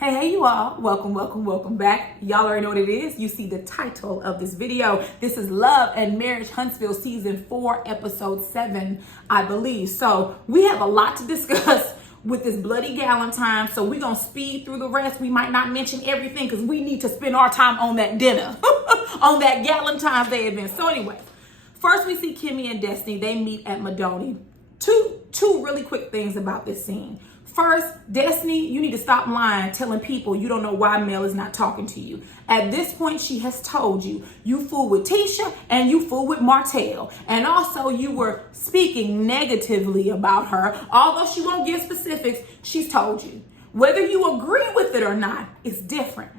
Hey you all, welcome back. Y'all already know what it is. You see the title of this video. This is Love and Marriage Huntsville season 4 episode 7, I believe. So we have a lot to discuss with this bloody Galentine, so we're gonna speed through the rest. We might not mention everything because we need to spend our time on that dinner on that Galentine's Day event. So anyway, first we see Kimmy and Destiny. They meet at Madoni. Two really quick things about this scene. First, Destiny, you need to stop lying, telling people you don't know why Mel is not talking to you. At this point, she has told you. You fool with Tisha and you fool with Martell. And also, you were speaking negatively about her. Although she won't give specifics, she's told you. Whether you agree with it or not, it's different.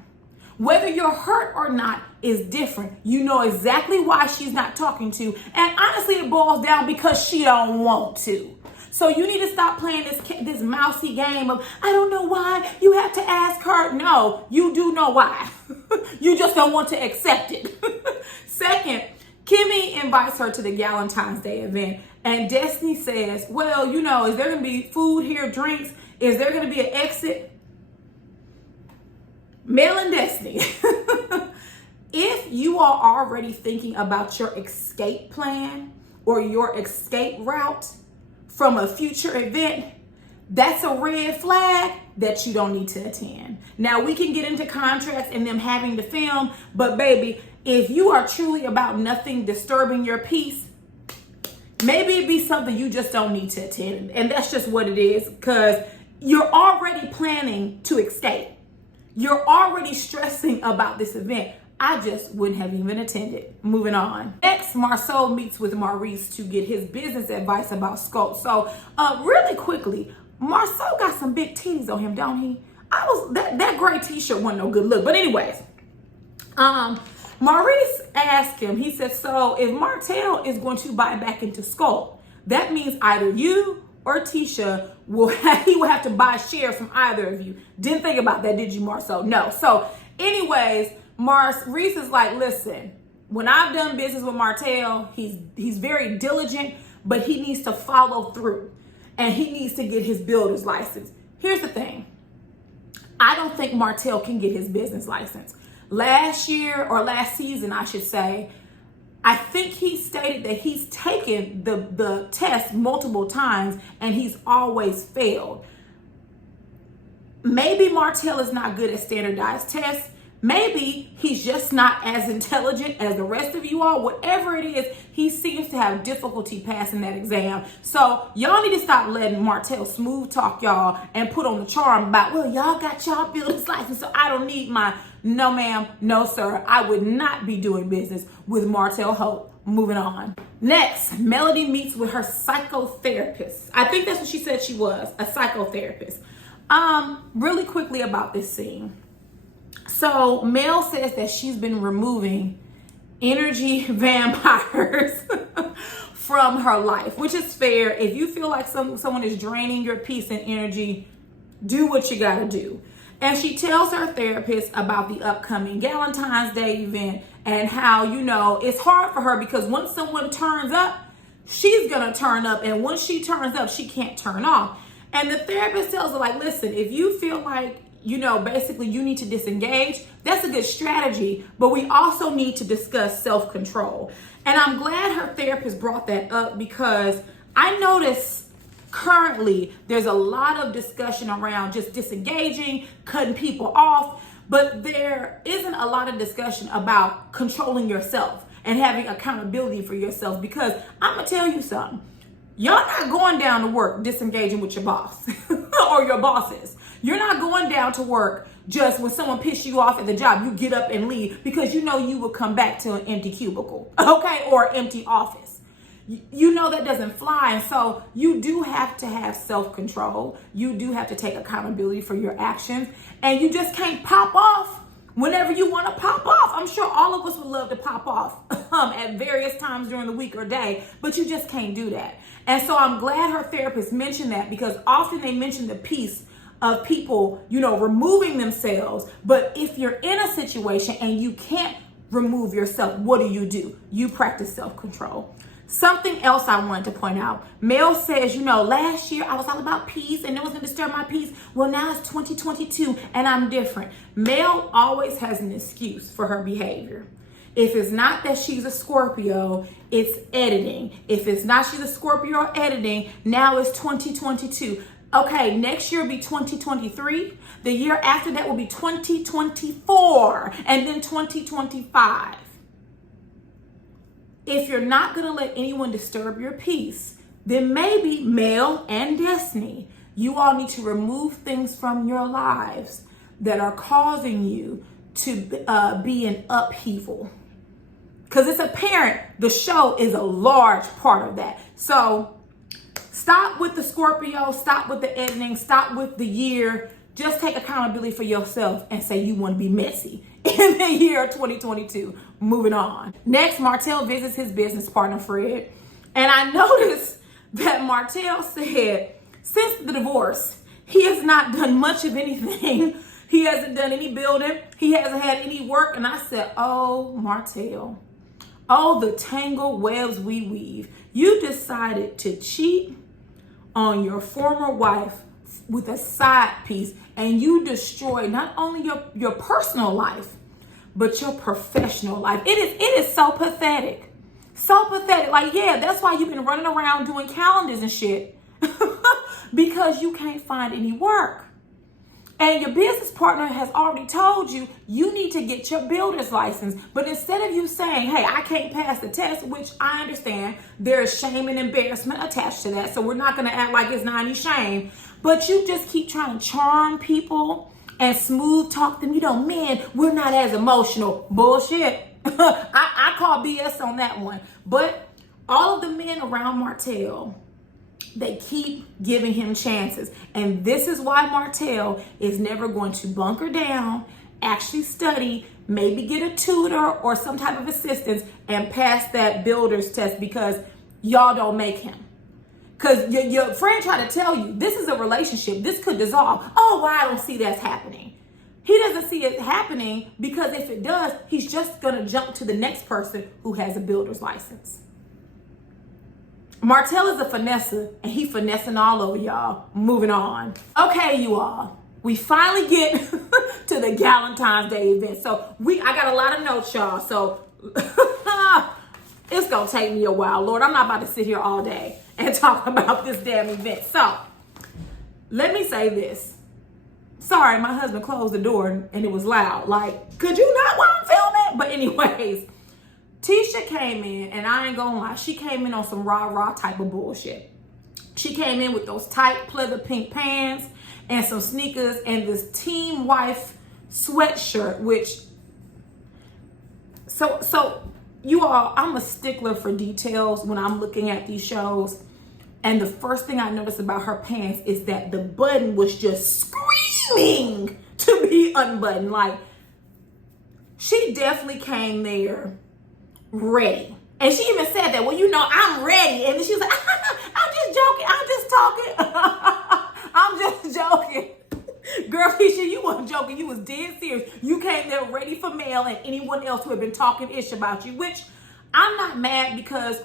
Whether you're hurt or not is different. You know exactly why she's not talking to. And honestly, it boils down because she don't want to. So you need to stop playing this mousy game of, I don't know why, you have to ask her. No, you do know why. You just don't want to accept it. Second, Kimmy invites her to the Galentine's Day event. And Destiny says, well, you know, is there going to be food here, drinks? Is there going to be an exit? Mel and Destiny. If you are already thinking about your escape plan or your escape route from a future event, that's a red flag that you don't need to attend. Now, we can get into contracts and them having to film, but baby, if you are truly about nothing disturbing your peace, maybe it'd be something you just don't need to attend. And that's just what it is, because you're already planning to escape. You're already stressing about this event. I just wouldn't have even attended. Moving on. Next, Marcel meets with Maurice to get his business advice about sculpt. So, really quickly, Marcel got some big titties on him, don't he? That gray t-shirt wasn't no good look. But anyways, Maurice asked him, he said, so if Martell is going to buy back into sculpt, that means either you or Tisha he will have to buy shares from either of you. Didn't think about that, did you, Marcel? No. So anyways, Maurice is like, listen, when I've done business with Martell, he's very diligent, but he needs to follow through and he needs to get his builder's license. Here's the thing. I don't think Martell can get his business license. Last year, or last season, I should say, I think he stated that he's taken the test multiple times and he's always failed. Maybe Martell is not good at standardized tests. Maybe he's just not as intelligent as the rest of you all. Whatever it is, he seems to have difficulty passing that exam. So y'all need to stop letting Martell smooth talk y'all and put on the charm about, well, y'all got y'all builder's license, so I don't need my. No, ma'am. No, sir. I would not be doing business with Martell Hope. Moving on. Next, Melody meets with her psychotherapist. I think that's what she said she was, a psychotherapist. Really quickly about this scene. So Mel says that she's been removing energy vampires from her life, which is fair. If you feel like someone is draining your peace and energy, do what you gotta do. And she tells her therapist about the upcoming Galentine's Day event and how, you know, it's hard for her because once someone turns up, she's gonna turn up. And once she turns up, she can't turn off. And the therapist tells her, like, listen, if you feel like, you know, basically you need to disengage, that's a good strategy, but we also need to discuss self-control. And I'm glad her therapist brought that up because I notice currently there's a lot of discussion around just disengaging, cutting people off, but there isn't a lot of discussion about controlling yourself and having accountability for yourself, because I'm gonna tell you something. Y'all not going down to work disengaging with your boss or your bosses. You're not going down to work just when someone pisses you off at the job, you get up and leave because you know you will come back to an empty cubicle, okay, or empty office. You know that doesn't fly. And so you do have to have self-control. You do have to take accountability for your actions. And you just can't pop off whenever you want to pop off. I'm sure all of us would love to pop off at various times during the week or day, but you just can't do that. And so I'm glad her therapist mentioned that, because often they mention the piece of people, you know, removing themselves. But if you're in a situation and you can't remove yourself, what do? You practice self-control. Something else I wanted to point out. Mel says, last year I was all about peace and it was going to disturb my peace. Well, now it's 2022 and I'm different. Mel always has an excuse for her behavior. If it's not that she's a Scorpio, it's editing. If it's not she's a Scorpio or editing, now it's 2022. Okay, next year will be 2023. The year after that will be 2024 and then 2025. If you're not going to let anyone disturb your peace, then maybe Mel and Destiny, you all need to remove things from your lives that are causing you to be in upheaval. Because it's apparent the show is a large part of that. So stop with the Scorpio, stop with the editing, stop with the year. Just take accountability for yourself and say you want to be messy in the year 2022. Moving on. Next, Martell visits his business partner, Fred. And I noticed that Martell said, since the divorce, he has not done much of anything. He hasn't done any building. He hasn't had any work. And I said, oh, Martell, oh, the tangled webs we weave. You decided to cheat on your former wife with a side piece, and you destroyed not only your personal life, but your professional life. It is so pathetic. So pathetic. Like, yeah, that's why you've been running around doing calendars and shit. Because you can't find any work. And your business partner has already told you you need to get your builder's license. But instead of you saying, hey, I can't pass the test, which I understand, there is shame and embarrassment attached to that. So we're not going to act like it's not any shame. But you just keep trying to charm people and smooth talk them. Men, we're not as emotional. Bullshit. I call BS on that one. But all of the men around Martell, they keep giving him chances. And this is why Martell is never going to bunker down, actually study, maybe get a tutor or some type of assistance and pass that builder's test, because y'all don't make him. Because your friend tried to tell you, this is a relationship. This could dissolve. Oh, well, I don't see that's happening. He doesn't see it happening because if it does, he's just going to jump to the next person who has a builder's license. Martell is a finesser, and he finessing all over y'all. Moving on. Okay, you all. We finally get to the Galentine's Day event. So I got a lot of notes, y'all. So it's going to take me a while. Lord, I'm not about to sit here all day and talk about this damn event. So let me say this. Sorry, my husband closed the door and it was loud. Like, could you not while I'm filming? But anyways, Tisha came in, and I ain't gonna lie, she came in on some rah-rah type of bullshit. She came in with those tight pleather pink pants and some sneakers and this Team Wife sweatshirt, which, so you all, I'm a stickler for details when I'm looking at these shows. And the first thing I noticed about her pants is that the button was just screaming to be unbuttoned. Like, she definitely came there ready. And she even said that, well, I'm ready. And then she was like, I'm just joking. I'm just talking. I'm just joking. Girl, Tisha, you weren't joking. You was dead serious. You came there ready for Mel and anyone else who had been talking ish about you, which I'm not mad, because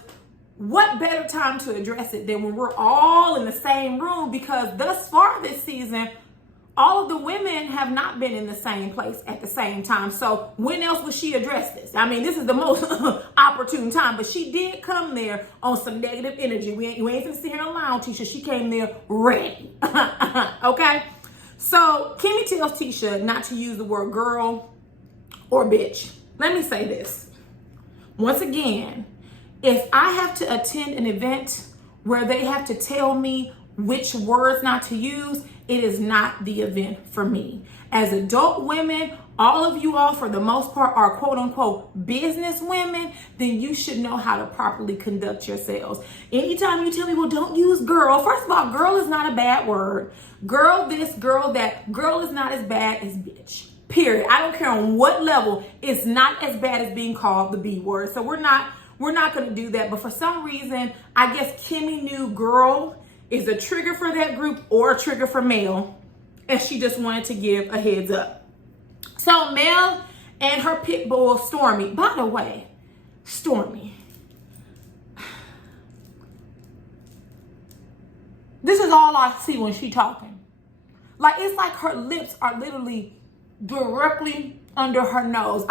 what better time to address it than when we're all in the same room? Because thus far this season, all of the women have not been in the same place at the same time. So when else would she address this? I mean, this is the most opportune time. But she did come there on some negative energy. You ain't gonna sit here and lie on Tisha. She came there ready. Okay? So Kimmy tells Tisha not to use the word girl or bitch. Let me say this. Once again, if I have to attend an event where they have to tell me which words not to use, it is not the event for me. As adult women, all of you all, for the most part, are quote unquote business women, then you should know how to properly conduct yourselves. Anytime you tell me, well, don't use girl. First of all, girl is not a bad word. Girl this, girl that. Girl is not as bad as bitch. Period. I don't care on what level. It's not as bad as being called the B word. So we're not going to do that. But for some reason, I guess Kimmy knew girl is a trigger for that group or a trigger for Mel, and she just wanted to give a heads up. So Mel and her pit bull Stormy, by the way, Stormy, This is all I see when she talking. Like, it's like her lips are literally directly under her nose.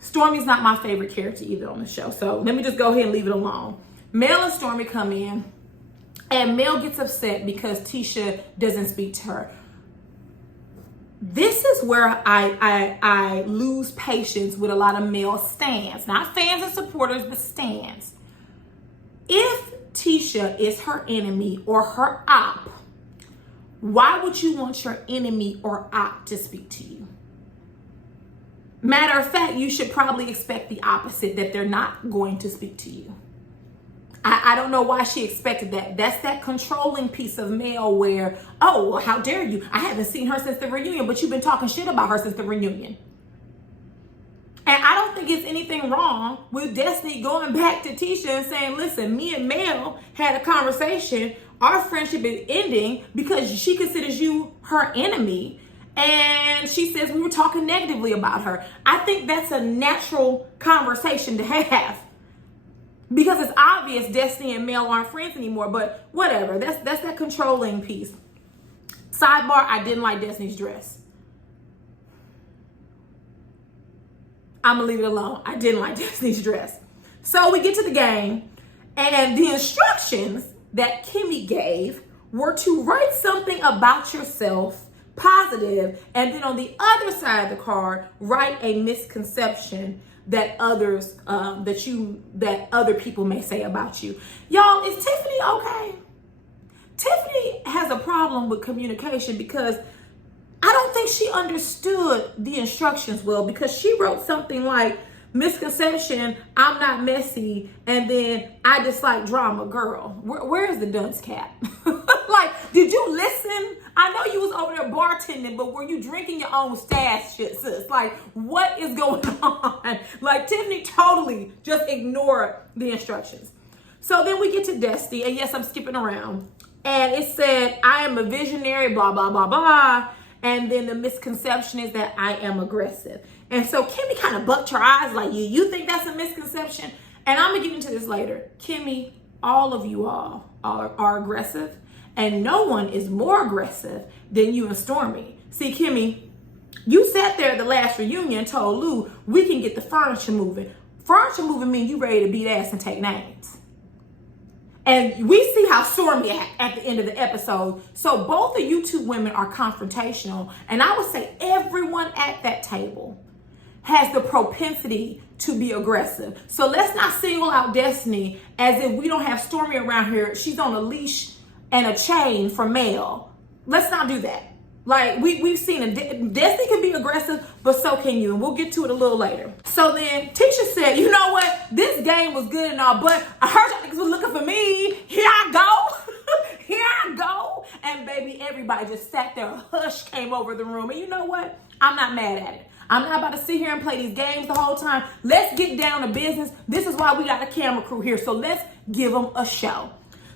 Stormy's not my favorite character either on the show. So let me just go ahead and leave it alone. Mel and Stormy come in, and Mel gets upset because Tisha doesn't speak to her. This is where I lose patience with a lot of male stans. Not fans and supporters, but stans. If Tisha is her enemy or her op, why would you want your enemy or op to speak to you? Matter of fact, you should probably expect the opposite, that they're not going to speak to you. I don't know why she expected that. That's that controlling piece of Mel where, oh, well, how dare you? I haven't seen her since the reunion, but you've been talking shit about her since the reunion. And I don't think it's anything wrong with Destiny going back to Tisha and saying, listen, me and Mel had a conversation. Our friendship is ending because she considers you her enemy. And she says we were talking negatively about her. I think that's a natural conversation to have. Because it's obvious Destiny and Mel aren't friends anymore, but whatever. That's that controlling piece. Sidebar, I didn't like Destiny's dress. I'm gonna leave it alone. I didn't like Destiny's dress. So we get to the game, and the instructions that Kimmy gave were to write something about yourself, positive, and then on the other side of the card, write a misconception that other people may say about you. Y'all, is Tiffany okay? Tiffany has a problem with communication because I don't think she understood the instructions well, because she wrote something like, misconception, I'm not messy, and then I dislike drama, girl. Where is the dunce cap? Like, did you listen? I know you was over there bartending, but were you drinking your own stash shit, sis? Like, what is going on? Like, Tiffany totally just ignored the instructions. So then we get to Destiny, and yes, I'm skipping around. And it said, I am a visionary, blah, blah, blah, blah. And then the misconception is that I am aggressive. And so Kimmy kind of bucked her eyes like, you think that's a misconception? And I'm going to get into this later. Kimmy, all of you all are aggressive. And no one is more aggressive than you and Stormy. See, Kimmy, you sat there at the last reunion and told Lou, we can get the furniture moving. Furniture moving means you ready to beat ass and take names. And we see how Stormy at the end of the episode. So both of you two women are confrontational. And I would say everyone at that table has the propensity to be aggressive. So let's not single out Destiny as if we don't have Stormy around here. She's on a leash and a chain for Mel. Let's not do that. Like, we've seen it. Destiny can be aggressive, but so can you. And we'll get to it a little later. So then Tisha said, you know what? This game was good and all, but I heard y'all niggas was looking for me. Here I go. Here I go. And baby, everybody just sat there. A hush came over the room. And you know what? I'm not mad at it. I'm not about to sit here and play these games the whole time. Let's get down to business. This is why we got a camera crew here. So let's give them a show.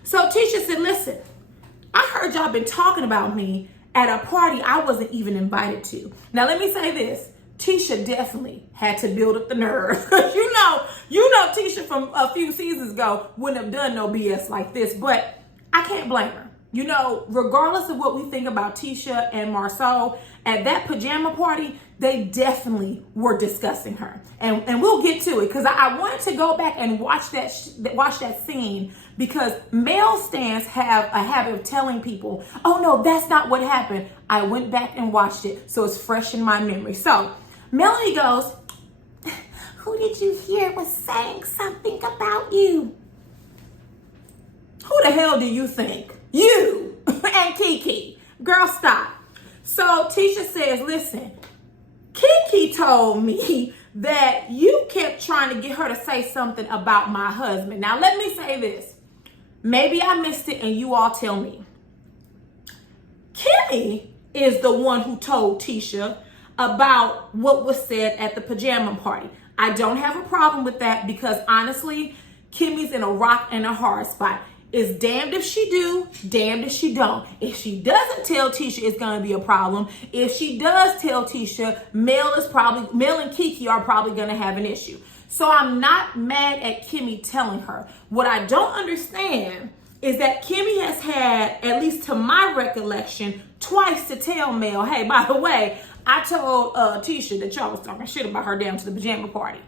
So Tisha said, listen, I heard y'all been talking about me at a party I wasn't even invited to. Now, let me say this. Tisha definitely had to build up the nerve. you know Tisha from a few seasons ago wouldn't have done no BS like this, but I can't blame her. You know, regardless of what we think about Tisha and Marcel, at that pajama party, they definitely were discussing her. And we'll get to it, because I wanted to go back and watch that scene, because male stans have a habit of telling people, oh no, that's not what happened. I went back and watched it, so it's fresh in my memory. So Melanie goes, who did you hear was saying something about you? Who the hell do you think? You and Kiki. Girl, stop. So Tisha says, listen, Kiki told me that you kept trying to get her to say something about my husband. Now, let me say this. Maybe I missed it and you all tell me. Kimmy is the one who told Tisha about what was said at the pajama party. I don't have a problem with that, because honestly, Kimmy's in a rock and a hard spot. It's damned if she do, damned if she don't. If she doesn't tell Tisha, it's going to be a problem. If she does tell Tisha, Mel and Kiki are probably going to have an issue. So I'm not mad at Kimmy telling her. What I don't understand is that Kimmy has had, at least to my recollection, twice to tell Mel, hey, by the way, I told Tisha that y'all was talking shit about her down to the pajama party.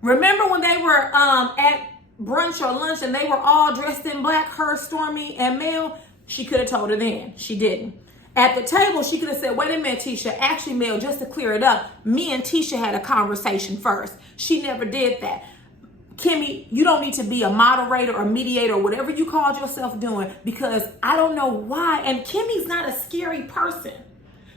Remember when they were at brunch or lunch and they were all dressed in black, her, Stormy, and Mel? She could have told her then. She didn't. At the table, she could have said, wait a minute, Tisha. Actually, Mel, just to clear it up, me and Tisha had a conversation first. She never did that. Kimmy, you don't need to be a moderator or mediator or whatever you called yourself doing, because I don't know why. And Kimmy's not a scary person.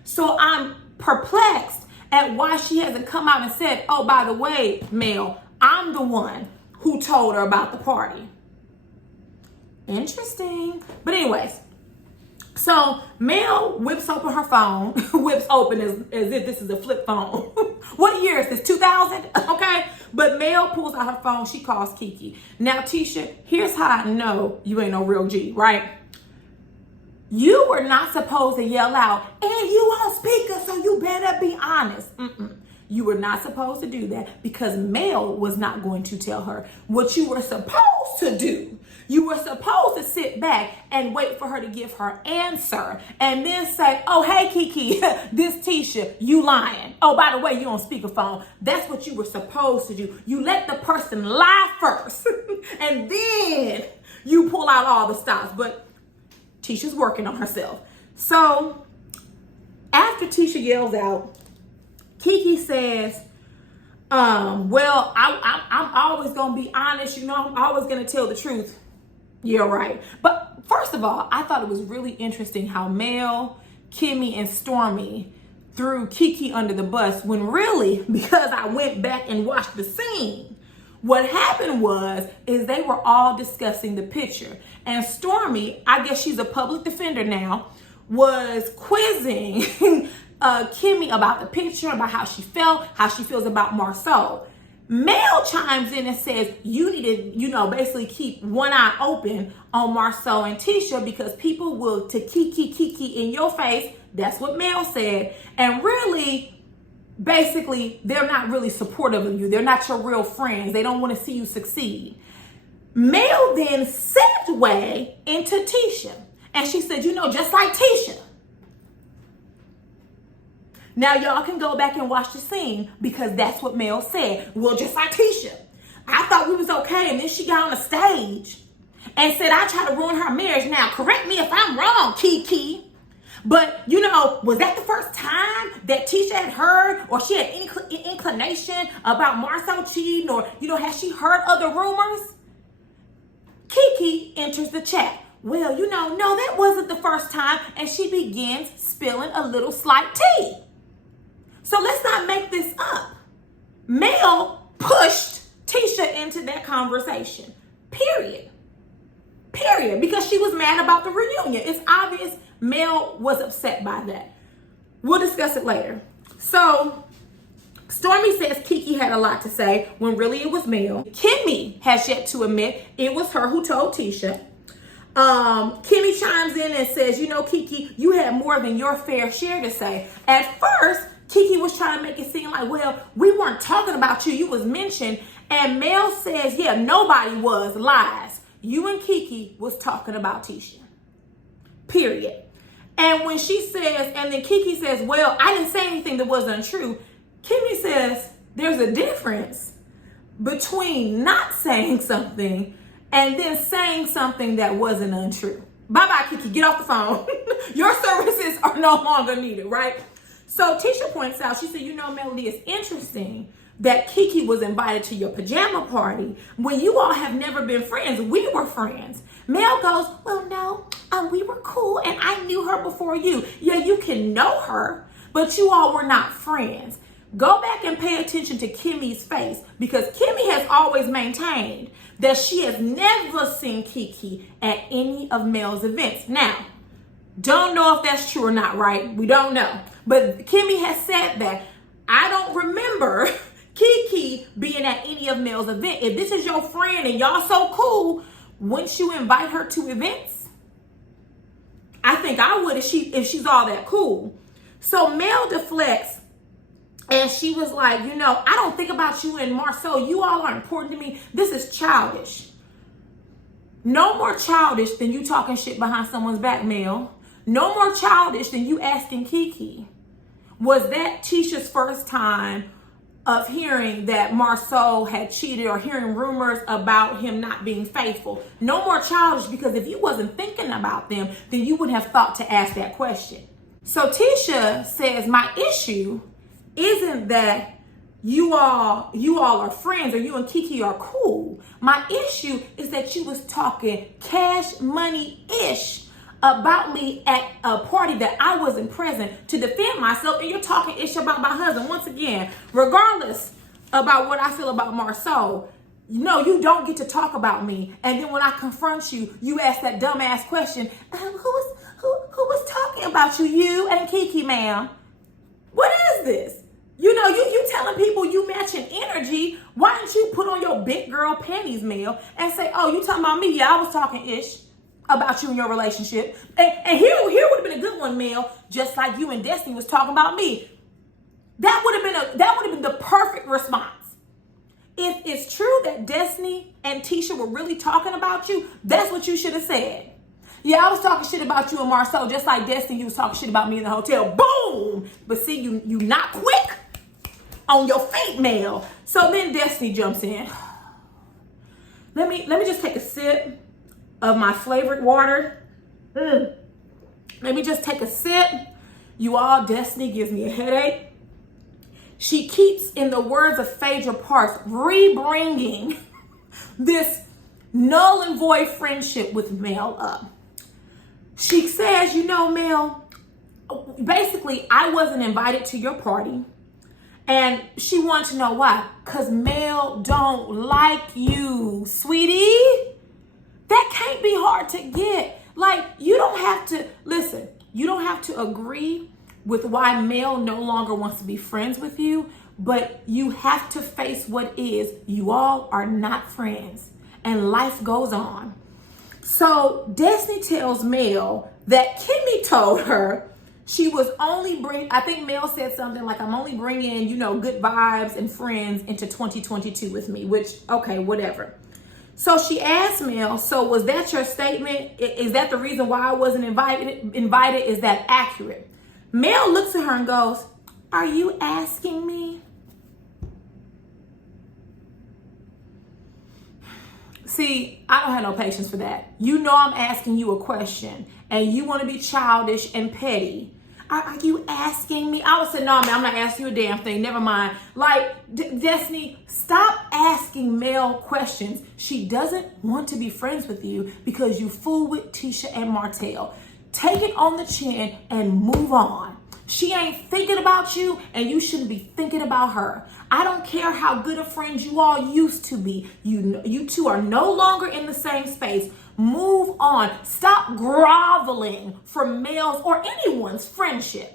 So I'm perplexed at why she hasn't come out and said, oh, by the way, Mel, I'm the one who told her about the party. Interesting. But anyways, so Mel whips open her phone, whips open as if this is a flip phone. What year is this? 2000? Okay. But Mel pulls out her phone. She calls Kiki. Now, Tisha, here's how I know you ain't no real G, right? You were not supposed to yell out, and you on speaker, so you better be honest. You were not supposed to do that because Mel was not going to tell her. What you were supposed to do, you were supposed to sit back and wait for her to give her answer and then say, oh, hey, Kiki, this Tisha, you lying. Oh, by the way, you on speakerphone. That's what you were supposed to do. You let the person lie first and then you pull out all the stops. But Tisha's working on herself. So after Tisha yells out, Kiki says, well, I'm always going to be honest. You know, I'm always going to tell the truth. You're right. But first of all, I thought it was really interesting how Mel, Kimmy, and Stormy threw Kiki under the bus when really, because I went back and watched the scene, what happened is they were all discussing the picture. And Stormy, I guess she's a public defender now, was quizzing Kimmy about the picture, about how she felt, how she feels about Marcel. Mel chimes in and says, you need to, basically keep one eye open on Marcel and Tisha because people will to kiki in your face. That's what Mel said. And really, basically, they're not really supportive of you. They're not your real friends. They don't want to see you succeed. Mel then segued into Tisha. And she said, just like Tisha. Now, y'all can go back and watch the scene because that's what Mel said. Well, just like Tisha. I thought we was okay. And then she got on the stage and said, I tried to ruin her marriage. Now, correct me if I'm wrong, Kiki. But, was that the first time that Tisha had heard or she had any inclination about Marcel cheating or, has she heard other rumors? Kiki enters the chat. Well, no, that wasn't the first time. And she begins spilling a little slight tea. So let's not make this up. Mel pushed Tisha into that conversation. Period. Because she was mad about the reunion. It's obvious Mel was upset by that. We'll discuss it later. So Stormy says Kiki had a lot to say when really it was Mel. Kimmy has yet to admit it was her who told Tisha. Kimmy chimes in and says, Kiki, you had more than your fair share to say. At first, Kiki was trying to make it seem like, well, we weren't talking about you. You was mentioned. And Mel says, yeah, nobody was. Lies. You and Kiki was talking about Tisha. Period. And when she says, and then Kiki says, well, I didn't say anything that wasn't true. Kimmy says, there's a difference between not saying something and then saying something that wasn't untrue. Bye-bye, Kiki. Get off the phone. Your services are no longer needed, right? So Tisha points out, she said, Melody, it's interesting that Kiki was invited to your pajama party when you all have never been friends. We were friends. Mel goes, well, no, we were cool and I knew her before you. Yeah, you can know her, but you all were not friends. Go back and pay attention to Kimmy's face because Kimmy has always maintained that she has never seen Kiki at any of Mel's events. Now, don't know if that's true or not, right? We don't know. But Kimmy has said that. I don't remember Kiki being at any of Mel's event. If this is your friend and y'all so cool, wouldn't you invite her to events? I think I would if she's all that cool. So Mel deflects and she was like, I don't think about you and Marcel. You all are important to me. This is childish. No more childish than you talking shit behind someone's back, Mel. No more childish than you asking Kiki. Was that Tisha's first time of hearing that Marceau had cheated or hearing rumors about him not being faithful? No more childish, because if you wasn't thinking about them, then you wouldn't have thought to ask that question. So Tisha says, my issue isn't that you all are friends or you and Kiki are cool. My issue is that you was talking cash money-ish about me at a party that I wasn't present to defend myself, and you're talking ish about my husband. Once again, regardless about what I feel about Marceau, no, you don't get to talk about me. And then when I confront you, you ask that dumbass question, who was talking about you? You and Kiki, ma'am. What is this? You know, you telling people you matching energy. Why don't you put on your big girl panties, Mel, and say, oh, you talking about me? Yeah, I was talking ish about you and your relationship. And here would have been a good one, Mel, just like you and Destiny was talking about me. That would have been the perfect response. If it's true that Destiny and Tisha were really talking about you, that's what you should have said. Yeah, I was talking shit about you and Marceau, just like Destiny, you was talking shit about me in the hotel. Boom! But see, you not quick on your feet, Mel. So then Destiny jumps in. Let me just take a sip of my flavored water. Let me just take a sip. You all, Destiny gives me a headache. She keeps, in the words of Phaedra Parks, rebringing this null and void friendship with Mel up. She says, you know, Mel, basically, I wasn't invited to your party. And she wanted to know why. Because Mel don't like you, sweetie. That can't be hard to get. Like, you don't have to, listen, you don't have to agree with why Mel no longer wants to be friends with you, but you have to face what is. You all are not friends, and life goes on. So Destiny tells Mel that Kimmy told her she was only I think Mel said something like, I'm only bringing, good vibes and friends into 2022 with me, which, okay, whatever. So she asked Mel, so was that your statement? Is that the reason why I wasn't invited? Is that accurate? Mel looks at her and goes, are you asking me? See, I don't have no patience for that. You know I'm asking you a question, and you want to be childish and petty. Are you asking me? I would say, no, man, I'm not asking you a damn thing. Never mind. Like, Destiny, stop asking Mel questions. She doesn't want to be friends with you because you fool with Tisha and Martell. Take it on the chin and move on. She ain't thinking about you, and you shouldn't be thinking about her. I don't care how good of friends you all used to be. You two are no longer in the same space. Move on. Stop groveling for Mel's or anyone's friendship.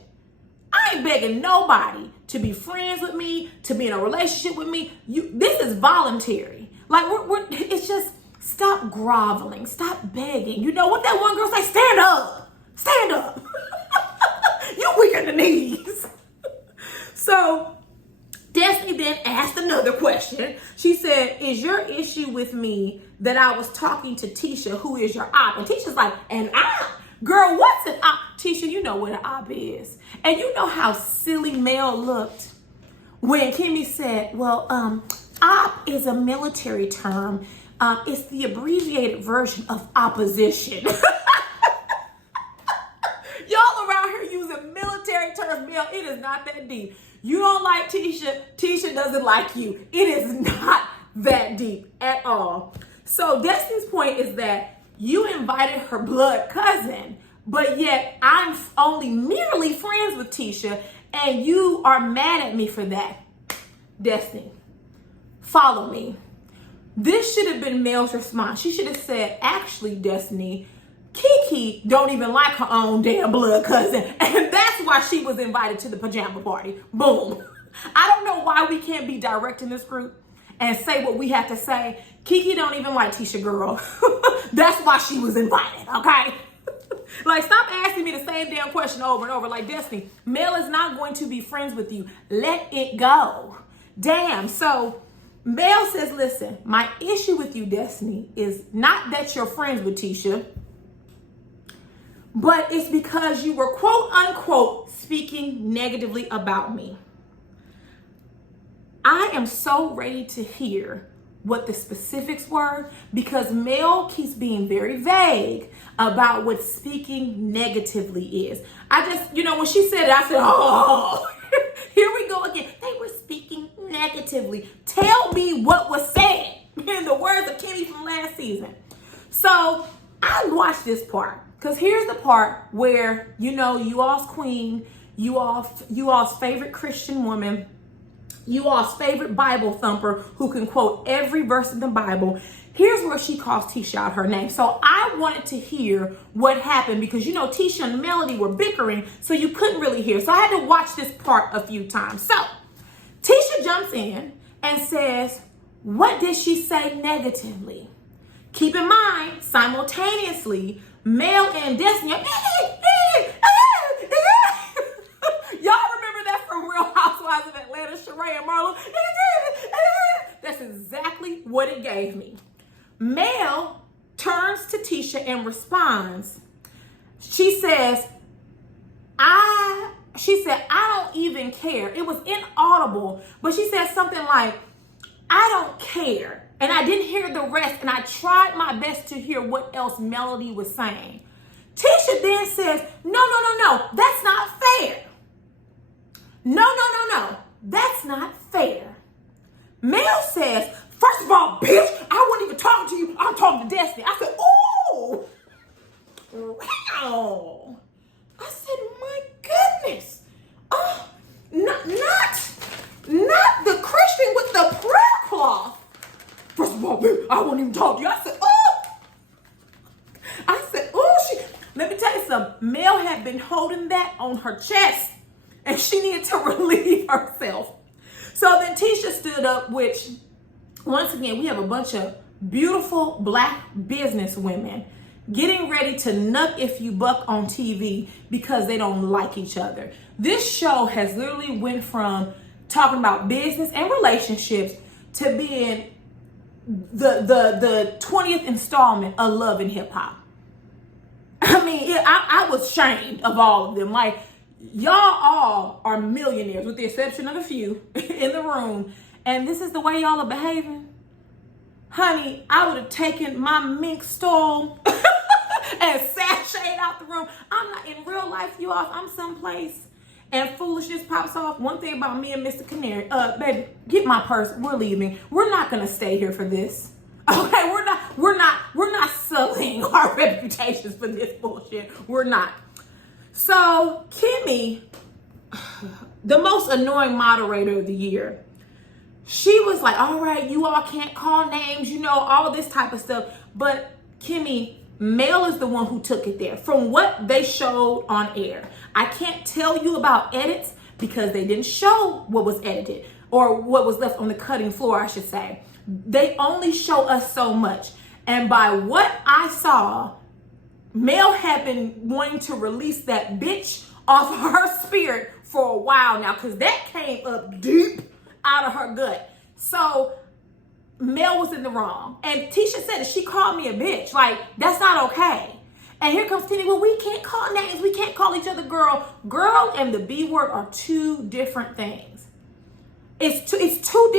I ain't begging nobody to be friends with me, to be in a relationship with me. This is voluntary. Like, it's just, stop groveling. Stop begging. You know what that one girl say? Stand up. Stand up. You weak in the knees. So Destiny then asked another question. She said, is your issue with me that I was talking to Tisha, who is your op? And Tisha's like, an op? Girl, what's an op? Tisha, you know what an op is. And you know how silly Mel looked when Kimmy said, well, op is a military term. It's the abbreviated version of opposition. Y'all around here using military terms, Mel, it is not that deep. You don't like Tisha, Tisha doesn't like you. It is not that deep at all. So Destiny's point is that you invited her blood cousin, but yet I'm only merely friends with Tisha, and you are mad at me for that. Destiny, follow me. This should have been Mel's response. She should have said, actually, Destiny, Kiki don't even like her own damn blood cousin, and that's why she was invited to the pajama party. Boom. I don't know why we can't be direct in this group and say what we have to say. Kiki don't even like Tisha, girl. That's why she was invited, okay? Like, stop asking me the same damn question over and over. Like, Destiny, Mel is not going to be friends with you. Let it go. Damn. So Mel says, listen, my issue with you, Destiny, is not that you're friends with Tisha, but it's because you were quote unquote speaking negatively about me. I am so ready to hear what the specifics were, because Mel keeps being very vague about what speaking negatively is. I just, when she said it, I said, oh, here we go again. They were speaking negatively. Tell me what was said, in the words of Kimmy from last season. So I watched this part, because here's the part where, you all's queen, you all's favorite Christian woman, you all's favorite Bible thumper who can quote every verse in the Bible. Here's where she calls Tisha out her name. So I wanted to hear what happened, because Tisha and Melody were bickering, so you couldn't really hear. So I had to watch this part a few times. So Tisha jumps in and says, what did she say negatively? Keep in mind, simultaneously, Mel and Destiny are, y'all remember that from Real Housewives of Atlanta, Sheree and Marlo? That's exactly what it gave me. Mel turns to Tisha and responds. She said, I don't even care. It was inaudible, but she said something like, I don't care. And I didn't hear the rest, and I tried my best to hear what else Melody was saying. Tisha then says, no, that's not fair. No, that's not fair. Mel says, first of all, bitch, I wasn't even talking to you. I'm talking to Destiny. I said, oh, wow. I said, my goodness. Oh, not the Christian with the prayer cloth. First of all, bitch, I won't even talk to you. I said, let me tell you something. Mel had been holding that on her chest, and she needed to relieve herself. So then Tisha stood up, which, once again, we have a bunch of beautiful Black business women getting ready to nuck if you buck on TV because they don't like each other. This show has literally went from talking about business and relationships to being the 20th installment of Love and Hip Hop. I mean, I was shamed of all of them. Like, y'all all are millionaires, with the exception of a few in the room, and this is the way y'all are behaving. Honey, I would have taken my mink stole and sashayed out the room. I'm not in real life, you all. I'm someplace and foolishness pops off. One thing about me and Mr. Canary, baby, get my purse. We're leaving. We're not gonna stay here for this. Okay, we're not selling our reputations for this bullshit. We're not. So Kimmy, the most annoying moderator of the year, she was like, all right, you all can't call names, all this type of stuff. But Kimmy, Mel is the one who took it there. From what they showed on air, I can't tell you about edits because they didn't show what was edited or what was left on the cutting floor, I should say. They only show us so much. And by what I saw, Mel had been wanting to release that bitch off of her spirit for a while now, because that came up deep out of her gut. So Mel was in the wrong. And Tisha said that she called me a bitch. Like, that's not okay. And here comes Tinny. Well, we can't call names. We can't call each other girl. Girl and the B word are two different things. It's two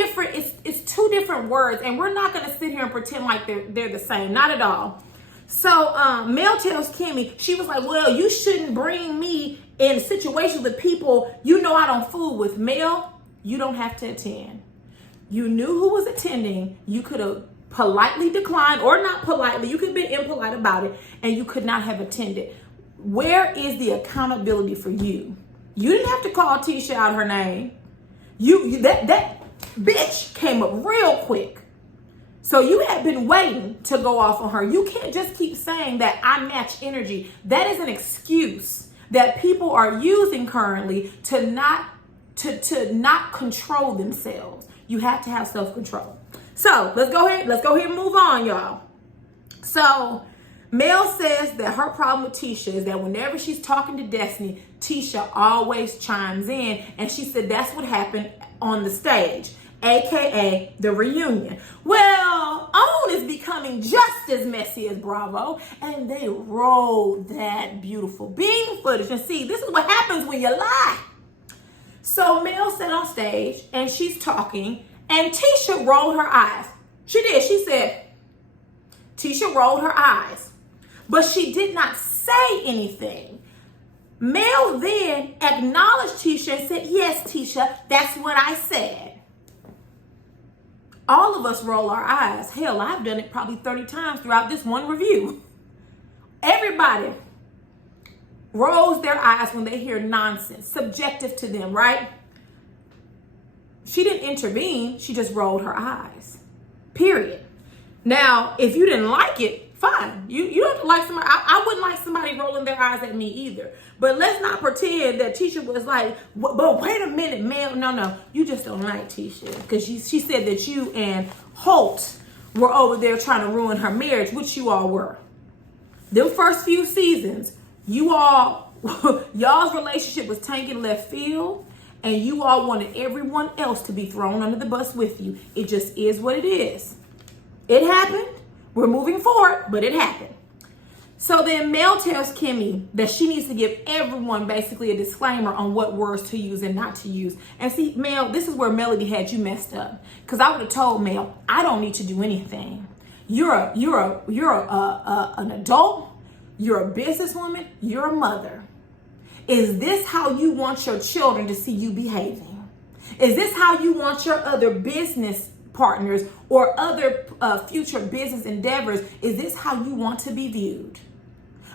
different words, and we're not gonna sit here and pretend like they're the same. Not at all. So Mel tells Kimmy, she was like, well, you shouldn't bring me in situations with people I don't fool with. Mel, you don't have to attend. You knew who was attending. You could have politely declined, or not politely. You could have been impolite about it, and you could not have attended. Where is the accountability for you? You didn't have to call Tisha out her name. That bitch came up real quick. So you had been waiting to go off on her. You can't just keep saying that I match energy. That is an excuse that people are using currently to not control themselves. You have to have self-control. So let's go ahead and move on, y'all. So Mel says that her problem with Tisha is that whenever she's talking to Destiny, Tisha always chimes in, and she said that's what happened on the stage. aka the reunion. Well, OWN is becoming just as messy as Bravo, and they rolled that beautiful bean footage. And see, this is what happens when you lie. So Mel sat on stage and she's talking, and Tisha rolled her eyes. She did. She said, Tisha rolled her eyes, but she did not say anything. Mel then acknowledged Tisha and said, yes, Tisha, that's what I said. All of us roll our eyes. Hell, I've done it probably 30 times throughout this one review. Everybody rolls their eyes when they hear nonsense, subjective to them, right? She didn't intervene. She just rolled her eyes. Period. Now, if you didn't like it, fine. You don't like somebody. I wouldn't like somebody rolling their eyes at me either. But let's not pretend that Tisha was like, but wait a minute, Mel. No. You just don't like Tisha. Because she said that you and Holt were over there trying to ruin her marriage, which you all were. Them first few seasons, you all, y'all's relationship was tanking left field. And you all wanted everyone else to be thrown under the bus with you. It just is what it is. It happened. We're moving forward, but it happened. So then Mel tells Kimmy that she needs to give everyone basically a disclaimer on what words to use and not to use. And see, Mel, this is where Melody had you messed up. Because I would have told Mel, I don't need to do anything. You're an adult. You're a businesswoman. You're a mother. Is this how you want your children to see you behaving? Is this how you want your other business partners or other future business endeavors? Is this how you want to be viewed?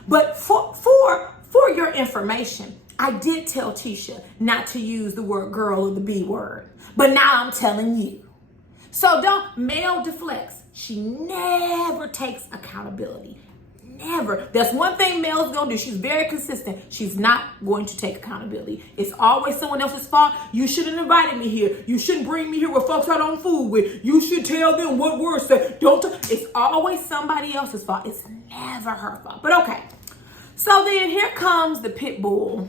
But for your information, I did tell Tisha not to use the word girl or the B word, but now I'm telling you. So don't. Mel deflects. She never takes accountability. Never. That's one thing Mel's gonna do. She's very consistent. She's not going to take accountability. It's always someone else's fault. You shouldn't have invited me here. You shouldn't bring me here with folks I don't fool with. You should tell them what words say. It's always somebody else's fault. It's never her fault. But okay. So then here comes the pit bull.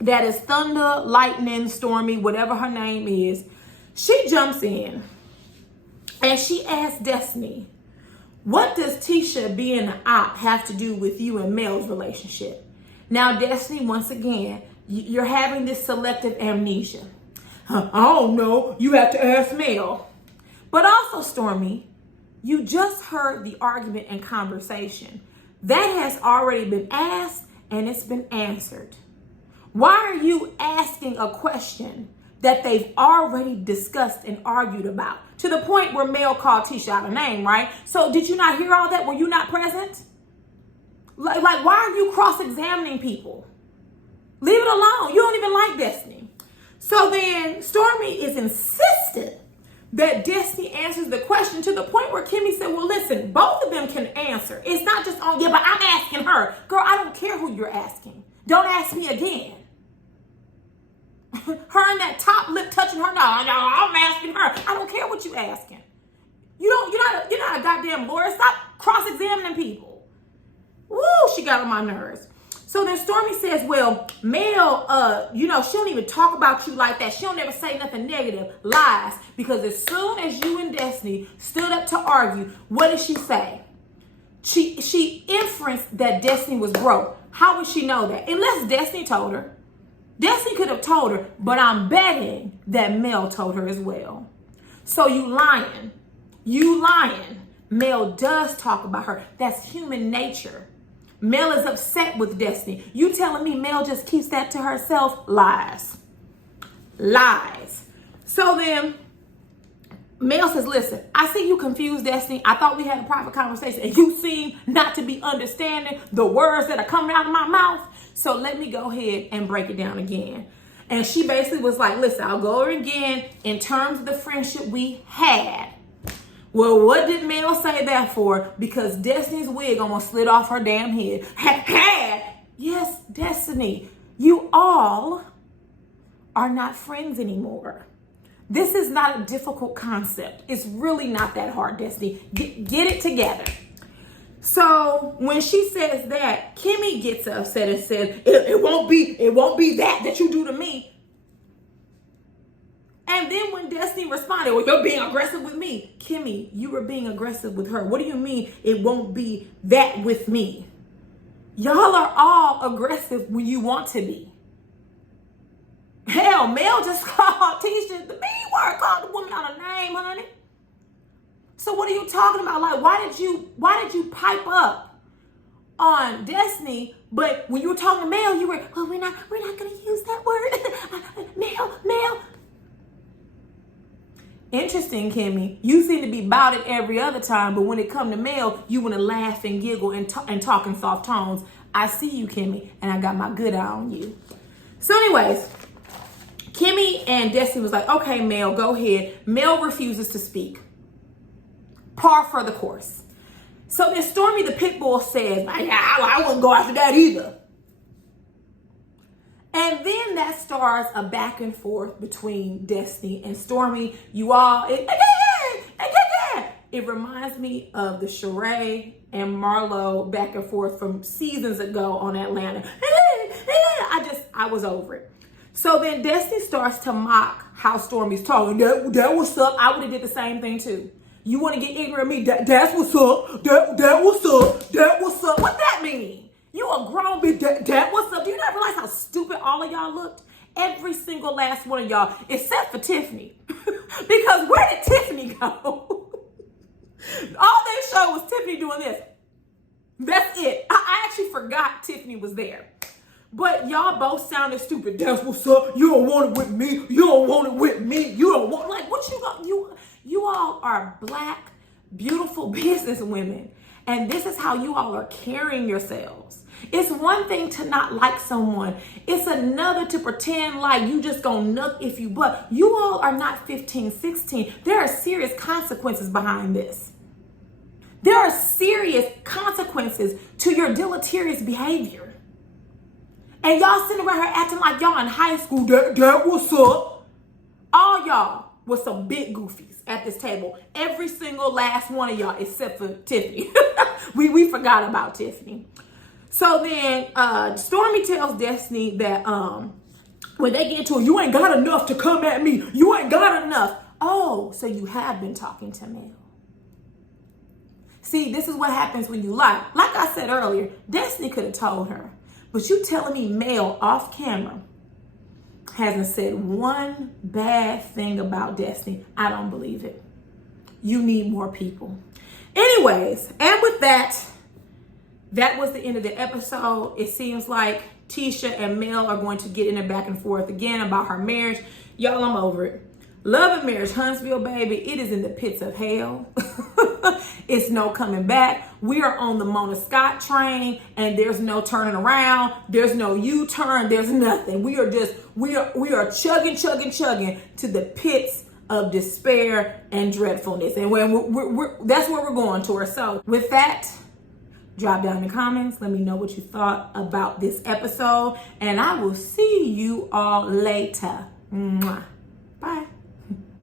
That is Thunder, Lightning, Stormy, whatever her name is. She jumps in and she asks Destiny, what does Tisha being an op have to do with you and Mel's relationship? Now, Destiny, once again, you're having this selective amnesia. I don't know. You have to ask Mel. But also, Stormy, you just heard the argument and conversation. That has already been asked and it's been answered. Why are you asking a question that they've already discussed and argued about? To the point where Mel called Tisha out a name, right? So did you not hear all that? Were you not present? Like why are you cross-examining people? Leave it alone. You don't even like Destiny. So then Stormy is insistent that Destiny answers the question, to the point where Kimmy said, well, listen, both of them can answer. It's not just on, yeah, but I'm asking her. Girl, I don't care who you're asking. Don't ask me again. Her and that top lip touching her. No, I'm asking her. I don't care what you asking. You're not a goddamn lawyer. Stop cross-examining people. Woo, she got on my nerves. So then Stormy says, well, Mel, she don't even talk about you like that. She don't ever say nothing negative. Lies. Because as soon as you and Destiny stood up to argue, what did she say? She inferenced that Destiny was broke. How would she know that? Unless Destiny told her. Destiny could have told her, but I'm betting that Mel told her as well. So you lying. Mel does talk about her. That's human nature. Mel is upset with Destiny. You telling me Mel just keeps that to herself? Lies. So then Mel says, listen, I see you confused, Destiny. I thought we had a private conversation and you seem not to be understanding the words that are coming out of my mouth. So let me go ahead and break it down again. And she basically was like, listen, I'll go over again in terms of the friendship we had. Well, what did Mel say that for? Because Destiny's wig almost slid off her damn head. Had? Yes, Destiny. You all are not friends anymore. This is not a difficult concept. It's really not that hard, Destiny. Get it together. So when she says that, Kimmy gets upset and says, it won't be that you do to me. And then when Destiny responded, well, you're being aggressive with me. Kimmy, you were being aggressive with her. What do you mean it won't be that with me? Y'all are all aggressive when you want to be. Hell, Mel just called Tisha the B word, called the woman out of name, honey. So what are you talking about? Like, why did you pipe up on Destiny, but when you were talking to Mel, you were, oh, we're not gonna use that word. Mel. Interesting, Kimmy. You seem to be about it every other time, but when it come to Mel, you want to laugh and giggle and talk in soft tones. I see you, Kimmy, and I got my good eye on you. So anyways, Kimmy and Destiny was like, okay, Mel, go ahead. Mel refuses to speak. Par for the course. So then Stormy the pit bull says, I wouldn't go after that either. And then that starts a back and forth between Destiny and Stormy. You all, it reminds me of the Sheree and Marlo back and forth from seasons ago on Atlanta. I was over it. So then Destiny starts to mock how Stormy's talking. That what's up. I would have did the same thing too. You want to get ignorant of me? That's what's up. That what's up. That what's up. What that mean? You a grown bitch. That what's up. Do you not realize how stupid all of y'all looked? Every single last one of y'all, except for Tiffany. Because where did Tiffany go? All they showed was Tiffany doing this. That's it. I actually forgot Tiffany was there. But y'all both sounded stupid. That's what's up. You don't want it with me. You don't want it with me. You don't want, like, what you got? You all are Black, beautiful business women. And this is how you all are carrying yourselves. It's one thing to not like someone. It's another to pretend like you just gonna nuck if you but. You all are not 15, 16. There are serious consequences behind this. There are serious consequences to your deleterious behavior. And y'all sitting around here acting like y'all in high school. That what's up? All y'all was some big goofies at this table. Every single last one of y'all except for Tiffany. we forgot about Tiffany. So then Stormy tells Destiny that when they get into it, you ain't got enough to come at me. You ain't got enough. Oh, so you have been talking to Mel. See, this is what happens when you lie. Like I said earlier, Destiny could have told her. But you telling me Mel off camera hasn't said one bad thing about Destiny. I don't believe it. You need more people. Anyways, and with that was the end of the episode. It seems like Tisha and Mel are going to get in a back and forth again about her marriage. Y'all, I'm over it. Love and Marriage Huntsville, baby. It is in the pits of hell. It's no coming back. We are on the Mona Scott train, and there's no turning around. There's no U-turn. There's nothing. We are chugging to the pits of despair and dreadfulness. And that's where we're going towards. So with that, drop down in the comments. Let me know what you thought about this episode, and I will see you all later. Mwah.